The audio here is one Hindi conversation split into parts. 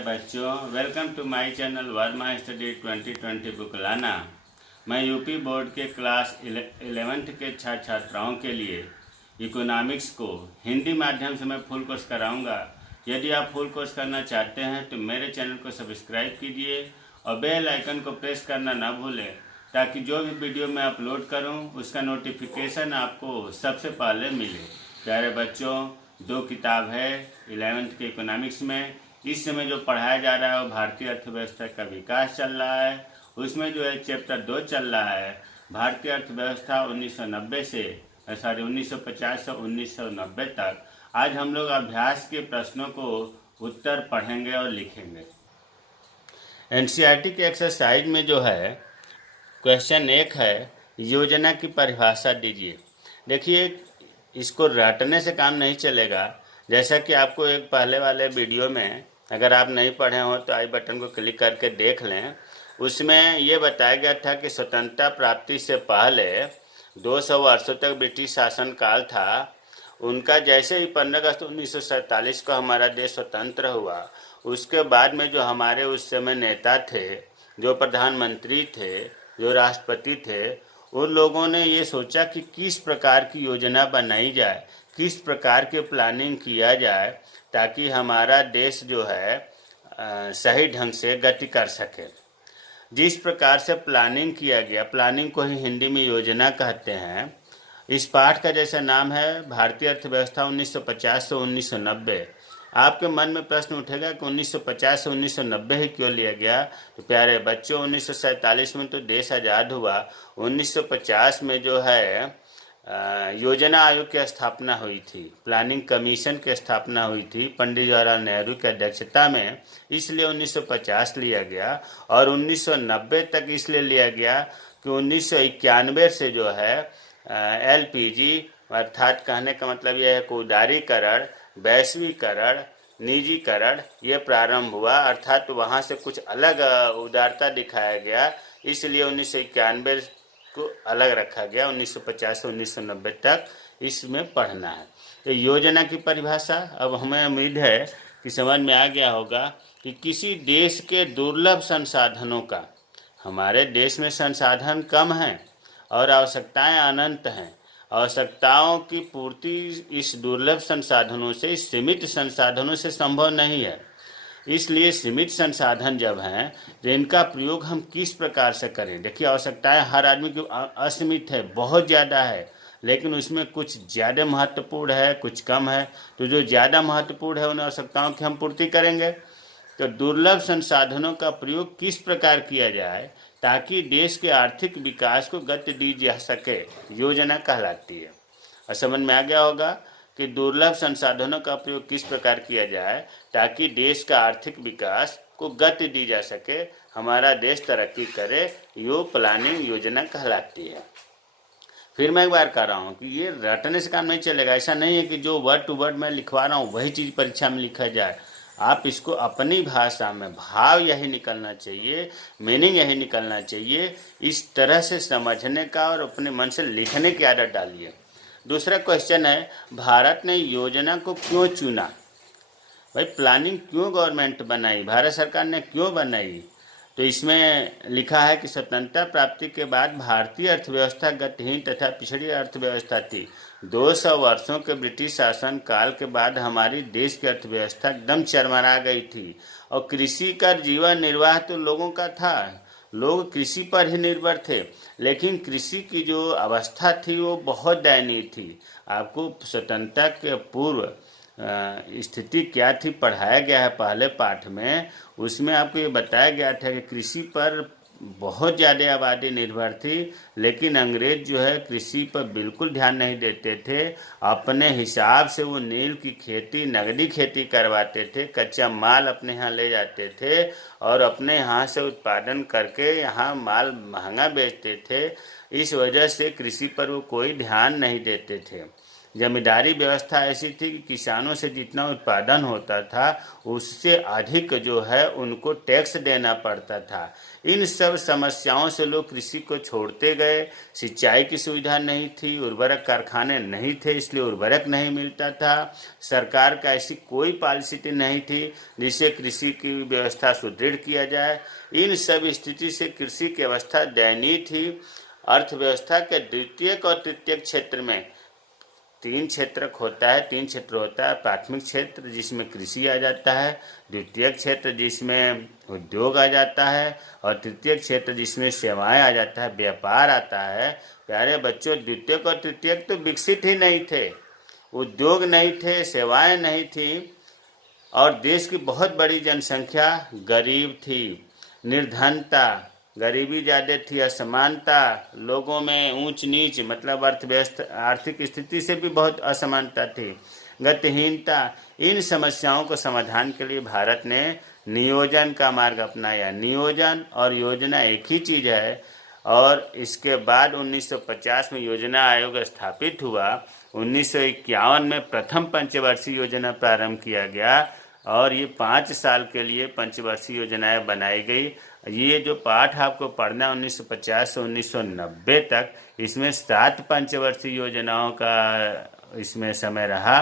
बच्चों, welcome to my channel Verma study 2020 book लाना। मैं यूपी बोर्ड के क्लास 11th के छात्राओं के लिए इकोनॉमिक्स को हिंदी माध्यम से मैं फुल कोर्स कराऊंगा। यदि आप फुल कोर्स करना चाहते हैं तो मेरे चैनल को सब्सक्राइब कीजिए और बेल आइकन को प्रेस करना ना भूलें, ताकि जो भी वीडियो मैं अपलोड करूं उसका नोटिफिकेशन आपको सबसे पहले मिले। प्यारे बच्चों, 2 किताब है 11th के इकोनॉमिक्स में। इस समय जो पढ़ाया जा रहा है वो भारतीय अर्थव्यवस्था का विकास चल रहा है। उसमें जो है चैप्टर 2 चल रहा है, भारतीय अर्थव्यवस्था 1990 से 1950 से 1990 तक। आज हम लोग अभ्यास के प्रश्नों को उत्तर पढ़ेंगे और लिखेंगे। एनसीईआरटी के एक्सरसाइज में जो है क्वेश्चन 1 है, योजना की परिभाषा दीजिए। देखिए, इसको रटने से काम नहीं चलेगा। जैसा कि आपको एक पहले वाले वीडियो में, अगर आप नहीं पढ़े हो तो आई बटन को क्लिक करके देख लें। उसमें ये बताया गया था कि स्वतंत्रता प्राप्ति से पहले 200 वर्षों तक ब्रिटिश शासन काल था। उनका जैसे ही 15 अगस्त 1947 को हमारा देश स्वतंत्र हुआ, उसके बाद में जो हमारे उस समय नेता थे, जो प्रधानमंत्री थे, जो राष्ट्रपति थे, उन लोगों ने ये सोचा कि किस प्रकार की योजना बनाई जाए, किस प्रकार के प्लानिंग किया जाए, ताकि हमारा देश जो है सही ढंग से गति कर सके। जिस प्रकार से प्लानिंग किया गया, प्लानिंग को ही हिंदी में योजना कहते हैं। इस पाठ का जैसा नाम है भारतीय अर्थव्यवस्था 1950 से 1990। आपके मन में प्रश्न उठेगा कि 1950 से 1990 ही क्यों लिया गया। तो प्यारे बच्चों, 1947 में तो देश आज़ाद हुआ। 1950 में जो है योजना आयोग की स्थापना हुई थी, प्लानिंग कमीशन की स्थापना हुई थी पंडित जवाहरलाल नेहरू की अध्यक्षता में। इसलिए 1950 लिया गया और 1990 तक इसलिए लिया गया कि 1991 से जो है एलपीजी, अर्थात कहने का मतलब यह है कि उदारीकरण, वैश्वीकरण, निजीकरण ये प्रारंभ हुआ। अर्थात वहाँ से कुछ अलग उदारता दिखाया गया, इसलिए 1991 को अलग रखा गया। 1950 से 1990 तक इसमें पढ़ना है। तो योजना की परिभाषा अब हमें उम्मीद है कि समझ में आ गया होगा कि किसी देश के दुर्लभ संसाधनों का, हमारे देश में संसाधन कम हैं और आवश्यकताएं अनंत हैं। आवश्यकताओं की पूर्ति इस दुर्लभ संसाधनों से, इस सीमित संसाधनों से संभव नहीं है। इसलिए सीमित संसाधन जब हैं तो इनका प्रयोग हम किस प्रकार से करें। देखिए, आवश्यकताएं हर आदमी की असीमित है, बहुत ज़्यादा है, लेकिन उसमें कुछ ज़्यादा महत्वपूर्ण है, कुछ कम है। तो जो ज़्यादा महत्वपूर्ण है उन आवश्यकताओं की हम पूर्ति करेंगे। तो दुर्लभ संसाधनों का प्रयोग किस प्रकार किया जाए ताकि देश के आर्थिक विकास को गति दी जा सके, योजना कहलाती है। और समझ में आ गया होगा कि दुर्लभ संसाधनों का प्रयोग किस प्रकार किया जाए ताकि देश का आर्थिक विकास को गति दी जा सके, हमारा देश तरक्की करे, यो प्लानिंग योजना कहलाती है। फिर मैं एक बार कह रहा हूँ कि ये रटने से काम नहीं चलेगा। ऐसा नहीं है कि जो वर्ड टू वर्ड मैं लिखवा रहा हूँ वही चीज़ परीक्षा में लिखा जाए। आप इसको अपनी भाषा में, भाव यही निकलना चाहिए, मीनिंग यही निकलना चाहिए, इस तरह से समझने का और अपने मन से लिखने की आदत डालिए। दूसरा क्वेश्चन है, भारत ने योजना को क्यों चुना। भाई, प्लानिंग क्यों गवर्नमेंट बनाई, भारत सरकार ने क्यों बनाई। तो इसमें लिखा है कि स्वतंत्रता प्राप्ति के बाद भारतीय अर्थव्यवस्था गतिहीन तथा पिछड़ी अर्थव्यवस्था थी। 200 वर्षों के ब्रिटिश शासन काल के बाद हमारी देश की अर्थव्यवस्था एकदम चरमरा गई थी और कृषि का जीवन निर्वाह तो लोगों का था, लोग कृषि पर ही निर्भर थे। लेकिन कृषि की जो अवस्था थी वो बहुत दयनीय थी। आपको स्वतंत्रता के पूर्व स्थिति क्या थी पढ़ाया गया है पहले पाठ में। उसमें आपको ये बताया गया था कि कृषि पर बहुत ज़्यादा आबादी निर्भर थी, लेकिन अंग्रेज जो है कृषि पर बिल्कुल ध्यान नहीं देते थे। अपने हिसाब से वो नील की खेती, नगदी खेती करवाते थे, कच्चा माल अपने यहाँ ले जाते थे और अपने यहाँ से उत्पादन करके यहाँ माल महंगा बेचते थे। इस वजह से कृषि पर वो कोई ध्यान नहीं देते थे। जमींदारी व्यवस्था ऐसी थी कि किसानों से जितना उत्पादन होता था उससे अधिक जो है उनको टैक्स देना पड़ता था। इन सब समस्याओं से लोग कृषि को छोड़ते गए। सिंचाई की सुविधा नहीं थी, उर्वरक कारखाने नहीं थे, इसलिए उर्वरक नहीं मिलता था। सरकार का ऐसी कोई पॉलिसी नहीं थी जिससे कृषि की व्यवस्था सुदृढ़ किया जाए। इन सब स्थिति से कृषि की अवस्था दयनीय थी। अर्थव्यवस्था के द्वितीयक और तृतीयक क्षेत्र में तीन क्षेत्र होता है। तीन क्षेत्र होता है, प्राथमिक क्षेत्र जिसमें कृषि आ जाता है, द्वितीयक क्षेत्र जिसमें उद्योग आ जाता है, और तृतीयक क्षेत्र जिसमें सेवाएं आ जाता है, व्यापार आता है। प्यारे बच्चों, द्वितीयक और तृतीयक तो विकसित ही नहीं थे, उद्योग नहीं थे, सेवाएं नहीं थी, और देश की बहुत बड़ी जनसंख्या गरीब थी। निर्धनता, गरीबी ज़्यादा थी, असमानता, लोगों में ऊंच नीच, मतलब अर्थव्यवस्था आर्थिक स्थिति से भी बहुत असमानता थी, गतिहीनता। इन समस्याओं को समाधान के लिए भारत ने नियोजन का मार्ग अपनाया। नियोजन और योजना एक ही चीज़ है। और इसके बाद 1950 में योजना आयोग स्थापित हुआ। 1951 में प्रथम पंचवर्षीय योजना प्रारंभ किया गया और ये 5 साल के लिए पंचवर्षीय योजनाएं बनाई गई। ये जो पाठ आपको पढ़ना है 1950 से 1990 तक, इसमें 7 पंचवर्षीय योजनाओं का इसमें समय रहा।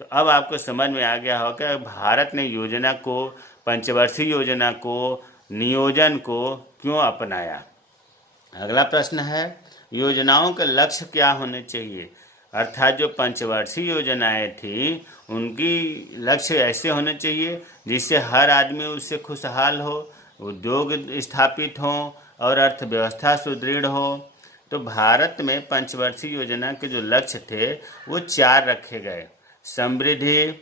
तो अब आपको समझ में आ गया होगा कि भारत ने योजना को, पंचवर्षीय योजना को, नियोजन को क्यों अपनाया। अगला प्रश्न है, योजनाओं के लक्ष्य क्या होने चाहिए। अर्थात जो पंचवर्षीय योजनाएं थी उनकी लक्ष्य ऐसे होने चाहिए जिससे हर आदमी उससे खुशहाल हो, उद्योग स्थापित हों और अर्थव्यवस्था सुदृढ़ हो। तो भारत में पंचवर्षीय योजना के जो लक्ष्य थे वो 4 रखे गए: समृद्धि,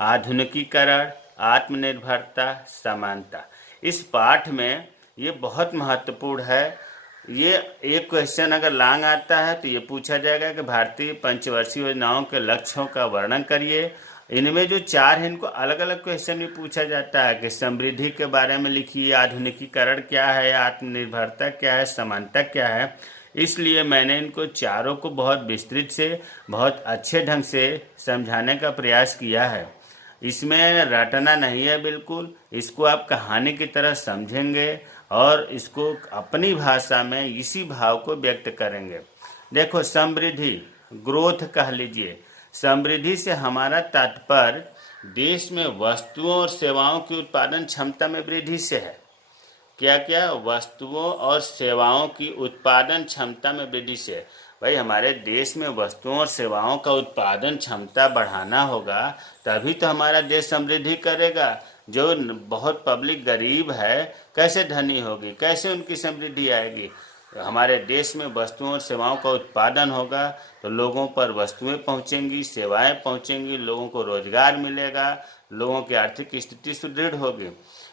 आधुनिकीकरण, आत्मनिर्भरता, समानता। इस पाठ में ये बहुत महत्वपूर्ण है। ये एक क्वेश्चन अगर लॉन्ग आता है तो ये पूछा जाएगा कि भारतीय पंचवर्षीय योजनाओं के लक्ष्यों का वर्णन करिए। इनमें जो 4 हैं इनको अलग अलग क्वेश्चन भी पूछा जाता है कि समृद्धि के बारे में लिखिए, आधुनिकीकरण क्या है, आत्मनिर्भरता क्या है, समानता क्या है। इसलिए मैंने इनको चारों को बहुत विस्तृत से, बहुत अच्छे ढंग से समझाने का प्रयास किया है। इसमें रटना नहीं है बिल्कुल, इसको आप कहानी की तरह समझेंगे और इसको अपनी भाषा में इसी भाव को व्यक्त करेंगे। देखो, समृद्धि, ग्रोथ कह लीजिए। समृद्धि से हमारा तात्पर्य देश में वस्तुओं और सेवाओं की उत्पादन क्षमता में वृद्धि से है। क्या क्या? वस्तुओं और सेवाओं की उत्पादन क्षमता में वृद्धि से। भाई, हमारे देश में वस्तुओं और सेवाओं का उत्पादन क्षमता बढ़ाना होगा, तभी तो हमारा देश समृद्धि करेगा। जो बहुत पब्लिक गरीब है, कैसे धनी होगी, कैसे उनकी समृद्धि आएगी। हमारे देश में वस्तुओं और सेवाओं का उत्पादन होगा तो लोगों पर वस्तुएं पहुंचेंगी, सेवाएं पहुंचेंगी, लोगों को रोजगार मिलेगा, लोगों की आर्थिक स्थिति सुदृढ़ होगी।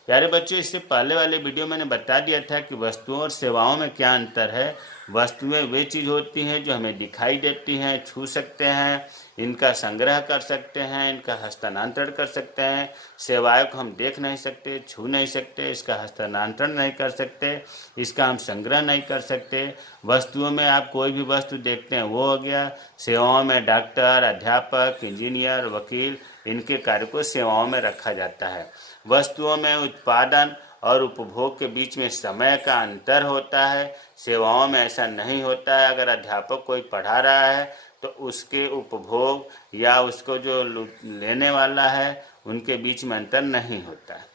प्यारे बच्चों, इससे पहले वाले वीडियो मैंने बता दिया था कि वस्तुओं और सेवाओं में क्या अंतर है। वस्तुएं वे चीज़ होती हैं जो हमें दिखाई देती हैं, छू सकते हैं, इनका संग्रह कर सकते हैं, इनका हस्तांतरण कर सकते हैं। सेवाओं को हम देख नहीं सकते, छू नहीं सकते, इसका हस्तांतरण नहीं कर सकते, इसका हम संग्रह नहीं कर सकते। वस्तुओं में आप कोई भी वस्तु देखते हैं वो हो गया। सेवाओं में डॉक्टर, अध्यापक, इंजीनियर, वकील, इनके कार्य को सेवाओं में रखा जाता है। वस्तुओं में उत्पादन और उपभोग के बीच में समय का अंतर होता है, सेवाओं में ऐसा नहीं होता है। अगर अध्यापक कोई पढ़ा रहा है तो उसके उपभोग या उसको जो लेने वाला है उनके बीच में अंतर नहीं होता है।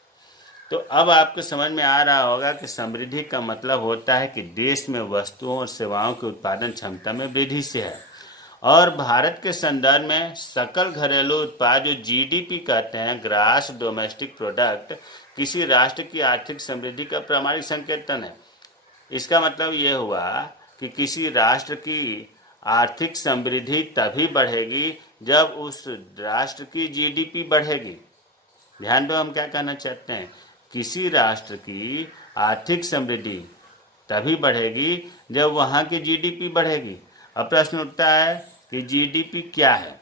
तो अब आपको समझ में आ रहा होगा कि समृद्धि का मतलब होता है कि देश में वस्तुओं और सेवाओं के उत्पादन क्षमता में वृद्धि से है। और भारत के संदर्भ में सकल घरेलू उत्पाद, जो जीडीपी कहते हैं, ग्रास डोमेस्टिक प्रोडक्ट, किसी राष्ट्र की आर्थिक समृद्धि का प्रामाणिक संकेतन है। इसका मतलब ये हुआ कि किसी राष्ट्र की आर्थिक समृद्धि तभी बढ़ेगी जब उस राष्ट्र की जीडीपी बढ़ेगी। ध्यान दो, हम क्या कहना चाहते हैं। किसी राष्ट्र की आर्थिक समृद्धि तभी बढ़ेगी जब वहाँ की जीडीपी बढ़ेगी। अब प्रश्न उठता है कि जीडीपी क्या है।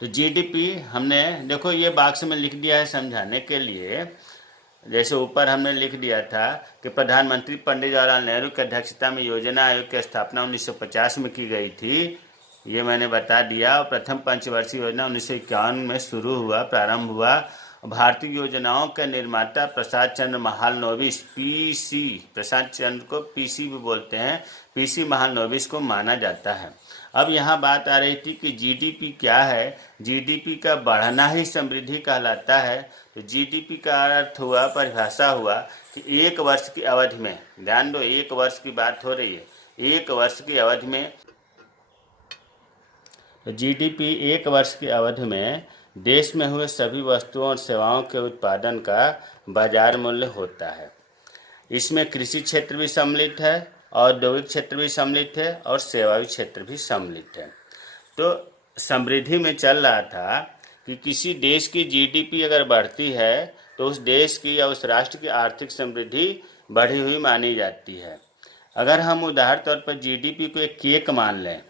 तो जीडीपी हमने, देखो ये बॉक्स में लिख दिया है समझाने के लिए। जैसे ऊपर हमने लिख दिया था कि प्रधानमंत्री पंडित जवाहरलाल नेहरू की अध्यक्षता में योजना आयोग की स्थापना 1950 में की गई थी। ये मैंने बता दिया। और प्रथम पंचवर्षीय योजना 1951 में प्रारंभ हुआ। भारतीय योजनाओं के निर्माता प्रसाद चंद्र महालनोबिस, पीसी, प्रसाद चंद्र को पीसी भी बोलते हैं, पीसी महालनोबिस को माना जाता है। अब यहाँ बात आ रही थी कि जीडीपी क्या है। जीडीपी का बढ़ना ही समृद्धि कहलाता है। तो जीडीपी का अर्थ हुआ, परिभाषा हुआ कि एक वर्ष की अवधि में, ध्यान दो, एक वर्ष की बात हो रही है, एक वर्ष की अवधि में, तो जीडीपी एक वर्ष की अवधि में देश में हुए सभी वस्तुओं और सेवाओं के उत्पादन का बाजार मूल्य होता है। इसमें कृषि क्षेत्र भी सम्मिलित है, औद्योगिक क्षेत्र भी सम्मिलित है और सेवाई क्षेत्र भी सम्मिलित है। तो समृद्धि में चल रहा था कि किसी देश की जीडीपी अगर बढ़ती है तो उस देश की या उस राष्ट्र की आर्थिक समृद्धि बढ़ी हुई मानी जाती है। अगर हम उदाहरण तौर पर जीडीपी को एक केक मान लें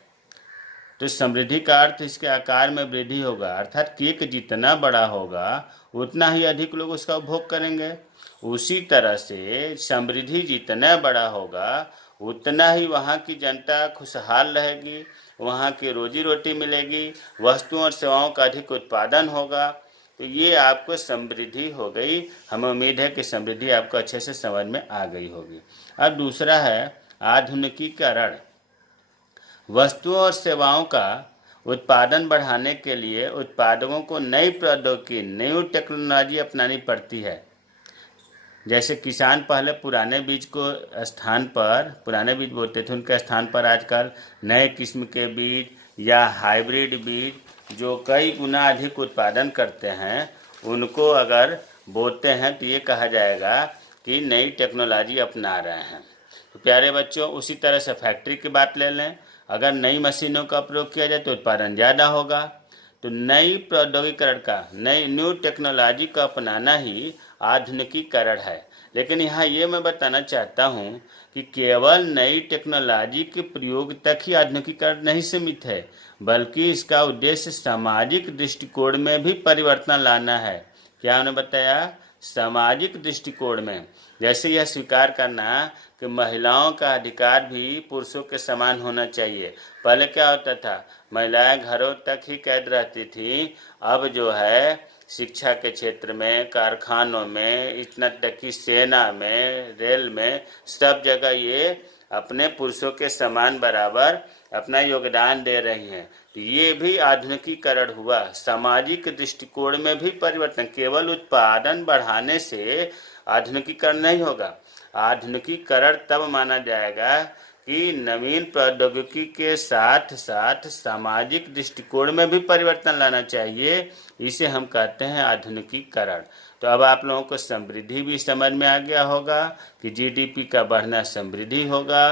तो समृद्धि का अर्थ इसके आकार में वृद्धि होगा, अर्थात केक जितना बड़ा होगा उतना ही अधिक लोग उसका उपभोग करेंगे। उसी तरह से समृद्धि जितना बड़ा होगा उतना ही वहाँ की जनता खुशहाल रहेगी, वहाँ की रोजी रोटी मिलेगी, वस्तुओं और सेवाओं का अधिक उत्पादन होगा। तो ये आपको समृद्धि हो गई। हमें उम्मीद है कि समृद्धि आपको अच्छे से समझ में आ गई होगी। अब दूसरा है आधुनिकीकरण। वस्तुओं और सेवाओं का उत्पादन बढ़ाने के लिए उत्पादकों को नई प्रौद्योगिकी, नई टेक्नोलॉजी अपनानी पड़ती है। जैसे किसान पहले पुराने बीज बोते थे, उनके स्थान पर आजकल नए किस्म के बीज या हाइब्रिड बीज जो कई गुना अधिक उत्पादन करते हैं, उनको अगर बोते हैं तो ये कहा जाएगा कि नई टेक्नोलॉजी अपना रहे हैं। तो प्यारे बच्चों, उसी तरह से फैक्ट्री की बात ले लें। अगर नई मशीनों का प्रयोग किया जाए तो उत्पादन ज़्यादा होगा। तो नई प्रौद्योगिकीकरण का, न्यू टेक्नोलॉजी का अपनाना ही आधुनिकीकरण है। लेकिन यहाँ ये मैं बताना चाहता हूँ कि केवल नई टेक्नोलॉजी के प्रयोग तक ही आधुनिकीकरण नहीं सीमित है, बल्कि इसका उद्देश्य सामाजिक दृष्टिकोण में भी परिवर्तन लाना है। क्या उन्होंने बताया? सामाजिक दृष्टिकोण में। जैसे यह स्वीकार करना कि महिलाओं का अधिकार भी पुरुषों के समान होना चाहिए। पहले क्या होता था, महिलाएं घरों तक ही कैद रहती थी। अब जो है शिक्षा के क्षेत्र में, कारखानों में, इतना तक कि सेना में, रेल में, सब जगह ये अपने पुरुषों के समान बराबर अपना योगदान दे रही हैं। तो ये भी आधुनिकीकरण हुआ। सामाजिक दृष्टिकोण में भी परिवर्तन। केवल उत्पादन बढ़ाने से आधुनिकीकरण नहीं होगा। आधुनिकीकरण तब माना जाएगा कि नवीन प्रौद्योगिकी के साथ साथ सामाजिक दृष्टिकोण में भी परिवर्तन लाना चाहिए। इसे हम कहते हैं आधुनिकीकरण। तो अब आप लोगों को समृद्धि भी समझ में आ गया होगा कि जीडीपी का बढ़ना समृद्धि होगा।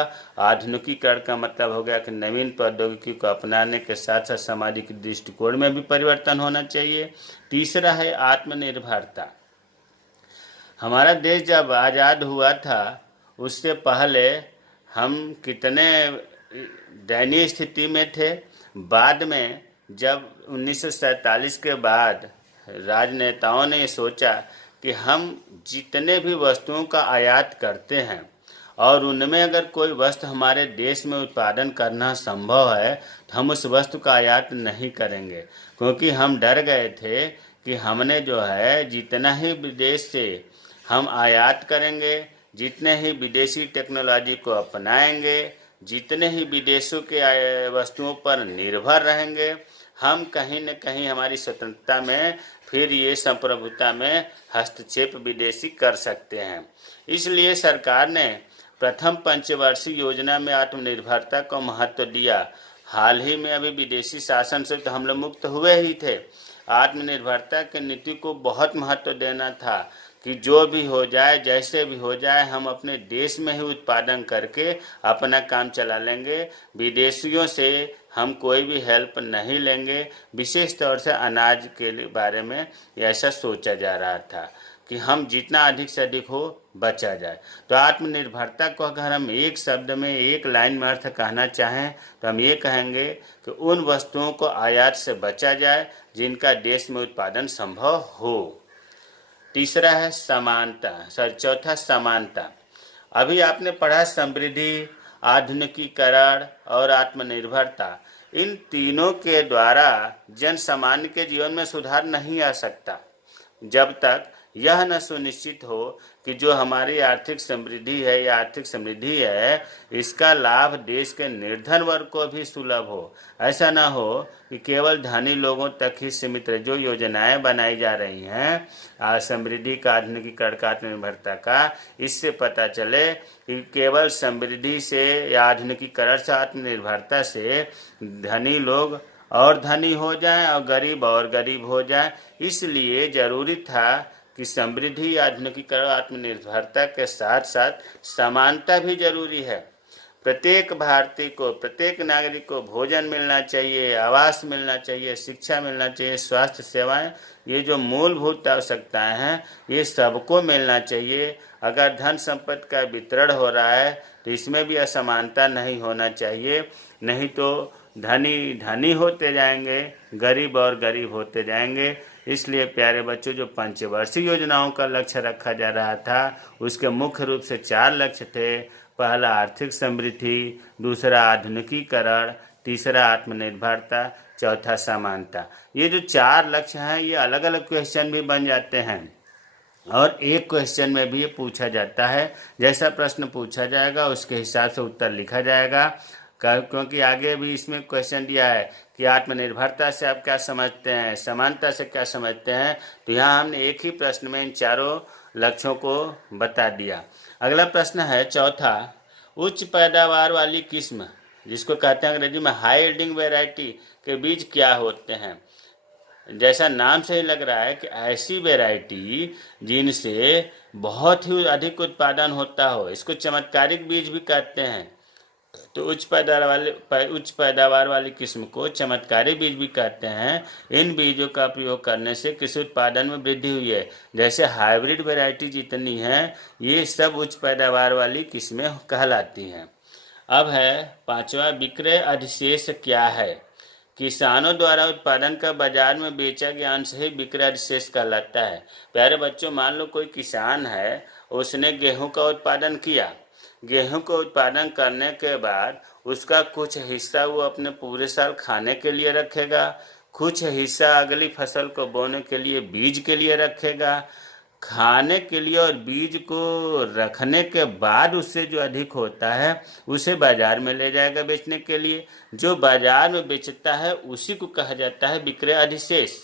आधुनिकीकरण का मतलब हो गया कि नवीन प्रौद्योगिकी को अपनाने के साथ साथ सामाजिक दृष्टिकोण में भी परिवर्तन होना चाहिए। तीसरा है आत्मनिर्भरता। हमारा देश जब आज़ाद हुआ था उससे पहले हम कितने दयनीय स्थिति में थे। बाद में जब 1947 के बाद राजनेताओं ने सोचा कि हम जितने भी वस्तुओं का आयात करते हैं और उनमें अगर कोई वस्तु हमारे देश में उत्पादन करना संभव है तो हम उस वस्तु का आयात नहीं करेंगे, क्योंकि हम डर गए थे कि हमने जो है जितना ही विदेश से हम आयात करेंगे, जितने ही विदेशी टेक्नोलॉजी को अपनाएंगे, जितने ही विदेशों के वस्तुओं पर निर्भर रहेंगे, हम कहीं न कहीं हमारी स्वतंत्रता में, फिर ये संप्रभुता में हस्तक्षेप विदेशी कर सकते हैं। इसलिए सरकार ने प्रथम पंचवर्षीय योजना में आत्मनिर्भरता को महत्व दिया। हाल ही में अभी विदेशी शासन से तो हम लोग मुक्त हुए ही थे। आत्मनिर्भरता के नीति को बहुत महत्व देना था कि जो भी हो जाए, जैसे भी हो जाए, हम अपने देश में ही उत्पादन करके अपना काम चला लेंगे। विदेशियों से हम कोई भी हेल्प नहीं लेंगे। विशेष तौर से अनाज के बारे में ऐसा सोचा जा रहा था कि हम जितना अधिक से अधिक हो बचा जाए। तो आत्मनिर्भरता को अगर हम एक शब्द में, एक लाइन में अर्थ कहना चाहें तो हम ये कहेंगे कि उन वस्तुओं को आयात से बचा जाए जिनका देश में उत्पादन संभव हो। तीसरा है चौथा समानता। अभी आपने पढ़ा समृद्धि, आधुनिकीकरण और आत्मनिर्भरता। इन तीनों के द्वारा जन सामान्य के जीवन में सुधार नहीं आ सकता जब तक यह न सुनिश्चित हो कि जो हमारी आर्थिक समृद्धि है या आर्थिक समृद्धि है इसका लाभ देश के निर्धन वर्ग को भी सुलभ हो। ऐसा न हो कि केवल धनी लोगों तक ही सीमित रहे। जो योजनाएं बनाई जा रही हैं समृद्धि का, आधुनिकीकरण का, आत्मनिर्भरता का, इससे पता चले कि केवल समृद्धि से या आधुनिकीकरण से, आत्मनिर्भरता से धनी लोग और धनी हो जाएं और गरीब हो जाएं। इसलिए जरूरी था कि समृद्धि, आधुनिकीकरण, आत्मनिर्भरता के साथ साथ समानता भी जरूरी है। प्रत्येक भारतीय को, प्रत्येक नागरिक को भोजन मिलना चाहिए, आवास मिलना चाहिए, शिक्षा मिलना चाहिए, स्वास्थ्य सेवाएं, ये जो मूलभूत आवश्यकताएं हैं ये सबको मिलना चाहिए। अगर धन संपत्ति का वितरण हो रहा है तो इसमें भी असमानता नहीं होना चाहिए, नहीं तो धनी धनी होते जाएंगे, गरीब और गरीब होते जाएंगे। इसलिए प्यारे बच्चों, जो पंचवर्षीय योजनाओं का लक्ष्य रखा जा रहा था उसके मुख्य रूप से 4 लक्ष्य थे। पहला आर्थिक समृद्धि, दूसरा आधुनिकीकरण, तीसरा आत्मनिर्भरता, चौथा समानता। ये जो 4 लक्ष्य हैं ये अलग अलग क्वेश्चन भी बन जाते हैं और एक क्वेश्चन में भी ये पूछा जाता है। जैसा प्रश्न पूछा जाएगा उसके हिसाब से उत्तर लिखा जाएगा, क्योंकि आगे भी इसमें क्वेश्चन दिया है कि आत्मनिर्भरता से आप क्या समझते हैं, समानता से क्या समझते हैं। तो यहाँ हमने एक ही प्रश्न में इन चारों लक्ष्यों को बता दिया। अगला प्रश्न है चौथा, उच्च पैदावार वाली किस्म, जिसको कहते हैं अंग्रेजी में हाई यील्डिंग वैरायटी, के बीज क्या होते हैं। जैसा नाम से ही लग रहा है कि ऐसी वैरायटी जिनसे बहुत ही अधिक उत्पादन होता हो, इसको चमत्कारिक बीज भी कहते हैं। तो उच्च पैदावार वाली किस्म को चमत्कारी बीज भी कहते हैं। इन बीजों का प्रयोग करने से कृषि उत्पादन में वृद्धि हुई है। जैसे हाइब्रिड वैरायटी जितनी हैं ये सब उच्च पैदावार वाली किस्में कहलाती हैं। अब है पांचवा, विक्रय अधिशेष क्या है। किसानों द्वारा उत्पादन का बाजार में बेचा गया अंश ही विक्रय अधिशेष कहलाता है। प्यारे बच्चों, मान लो कोई किसान है, उसने गेहूं का उत्पादन किया। गेहूं को उत्पादन करने के बाद उसका कुछ हिस्सा वो अपने पूरे साल खाने के लिए रखेगा, कुछ हिस्सा अगली फसल को बोने के लिए बीज के लिए रखेगा। खाने के लिए और बीज को रखने के बाद उससे जो अधिक होता है उसे बाजार में ले जाएगा बेचने के लिए। जो बाजार में बेचता है उसी को कहा जाता है विक्रय अधिशेष।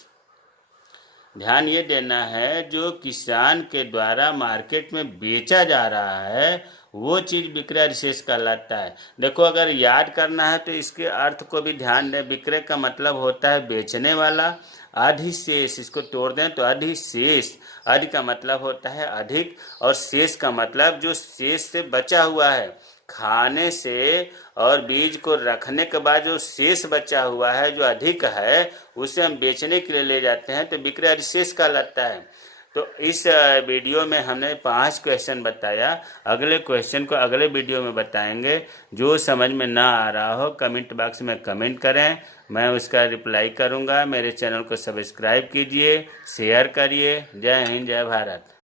ध्यान ये देना है, जो किसान के द्वारा मार्केट में बेचा जा रहा है वो चीज़ विक्रय अधिशेष कहलाता है। देखो, अगर याद करना है तो इसके अर्थ को भी ध्यान दें। विक्रय का मतलब होता है बेचने वाला, अधिशेष इसको तोड़ दें तो अधिशेष, अधि का मतलब होता है अधिक और शेष का मतलब जो शेष से बचा हुआ है। खाने से और बीज को रखने के बाद जो शेष बचा हुआ है, जो अधिक है, उसे हम बेचने के लिए ले जाते हैं तो विक्रय अधिशेष कहलाता है। तो इस वीडियो में हमने 5 क्वेश्चन बताया। अगले क्वेश्चन को अगले वीडियो में बताएंगे। जो समझ में ना आ रहा हो कमेंट बॉक्स में कमेंट करें, मैं उसका रिप्लाई करूंगा। मेरे चैनल को सब्सक्राइब कीजिए, शेयर करिए। जय हिंद, जय भारत।